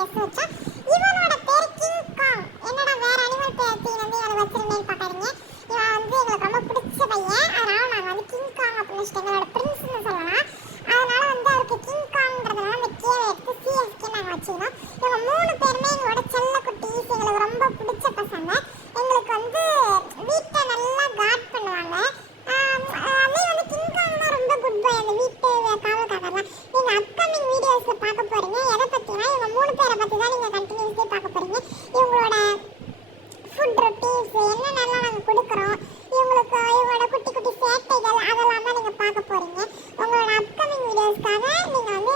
Guess வச்சோம். இவனோட பேர் கிங் காங். என்னடா வேற அனிமல் பேர் தீ வந்து அதை வச்சிருந்தேன்னு பார்க்காதீங்க. இவன் வந்து எங்களுக்கு ரொம்ப பிடிச்ச பையன். அதனால நாங்கள் வந்து கிங் காங் அப்படின்னு வச்சுட்டு எங்களோட பிரின்ஸ்னு சொல்லலாம். அதனால வந்து அவருக்கு கிங் காங்ன்றதுனால அந்த கேவை எடுத்து சிஎஸ்கே நாங்கள் வச்சுருந்தோம். இவங்க 3 பேருமே எங்களோட செல்ல குட்டீஸ், எங்களுக்கு ரொம்ப பிடிச்ச பசங்க. எங்களுக்கு வந்து வீட்டை நல்லா கார்ட் பண்ணுவாங்க. அதே வந்து கிங் காங் தான் ரொம்ப குட் பாய், அந்த வீட்டு காவல்காரர்லாம். நீங்கள் அப்கமிங் வீடியோஸில் பார்க்க போகிறீங்க. எதை பற்றினா இவங்க 3 பேரை பற்றி தான் நீங்கள் கண்டினியூஸே பார்க்க போகிறீங்க. இவங்களோட ஃபுட் ரொட்டீன்ஸ் என்னென்னலாம் நாங்கள் கொடுக்குறோம், இவங்களோட குட்டி குட்டி சேட்டைகள் அதெல்லாம் தான் நீங்கள் பார்க்க போகிறீங்க. உங்களோட அப்கமிங் வீடியோஸ்க்காக நீங்கள் வந்து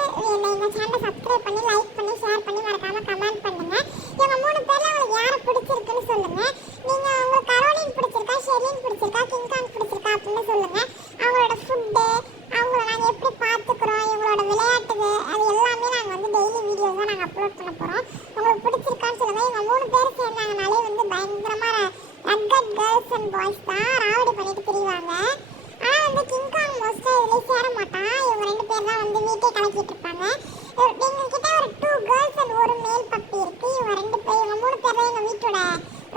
எங்கள் சேனலை சப்ஸ்கிரைப் பண்ணி லைக் பண்ணி ஷேர் பண்ணி மறக்காமல் கமெண்ட் பண்ணுங்கள். இவங்க 3 பேரில் உங்களுக்கு யாரை பிடிச்சிருக்குன்னு சொல்லுங்கள். நீங்கள் உங்களுக்கு கரோலின் பிடிச்சிருக்கா, ஷெர்லின் பிடிச்சிருக்கா, கிங் காங் பிடிச்சிருக்கா அப்படின்னு சொல்லுங்கள். அவங்களோட ஃபுட்டு, அவங்கள நாங்கள் எப்படி பார்த்துக்குறோம், இவங்களோட விளையாட்டுகள் அது எல்லாமே நாங்கள் வந்து டெய்லி வீடியோஸ் தான் நாங்கள் அப்லோட் பண்ண போகிறோம். உங்களுக்கு பிடிச்சிருக்கான்னு சொல்லுங்கள். இவங்க 3 பேர் சேர்ந்தாங்கனாலே வந்து பயங்கரமாக ரக்கட் கேர்ள்ஸ் அண்ட் பாய்ஸ் தான் ராவடி பண்ணிட்டு திரிவாங்க. ஆனால் வந்து கிங் காங் மோஸ்ட்டாக இதுலேயே சேர மாட்டான். இவங்க 2 பேர் தான் வந்து வீட்டை கலக்கிட்டு இருப்பாங்க. எங்ககிட்ட ஒரு 2 கேர்ள்ஸ் அண்ட் ஒரு மேல் பப்பி இருக்குது. இவங்க 2 பேர், இவங்க 3 பேர் தான் எங்கள் வீட்டோட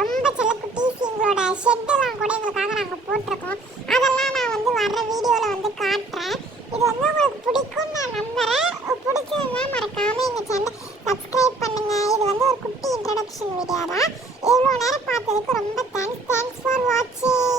ரொம்ப செல்லக்குட்டீஸ். எங்களோட ஷெட்டெல்லாம் கூட எங்களுக்காக நாங்கள் போட்டிருக்கோம். அதெல்லாம் நான் வந்து வர்ற வீடியோவில் வந்து காட்டுறேன். இது வந்து உங்களுக்கு பிடிக்கும்னு நான் நம்புகிறேன். பிடிச்சதுன்னா மறக்காமல் எங்கள் சேனலை சப்ஸ்கிரைப் பண்ணுங்கள். இது வந்து ஒரு குட்டி இன்ட்ரடக்ஷன் வீடியோ தான். இவ்வளோ நேரம் பார்த்ததுக்கு ரொம்ப தேங்க்ஸ் ஃபார் வாட்சிங்.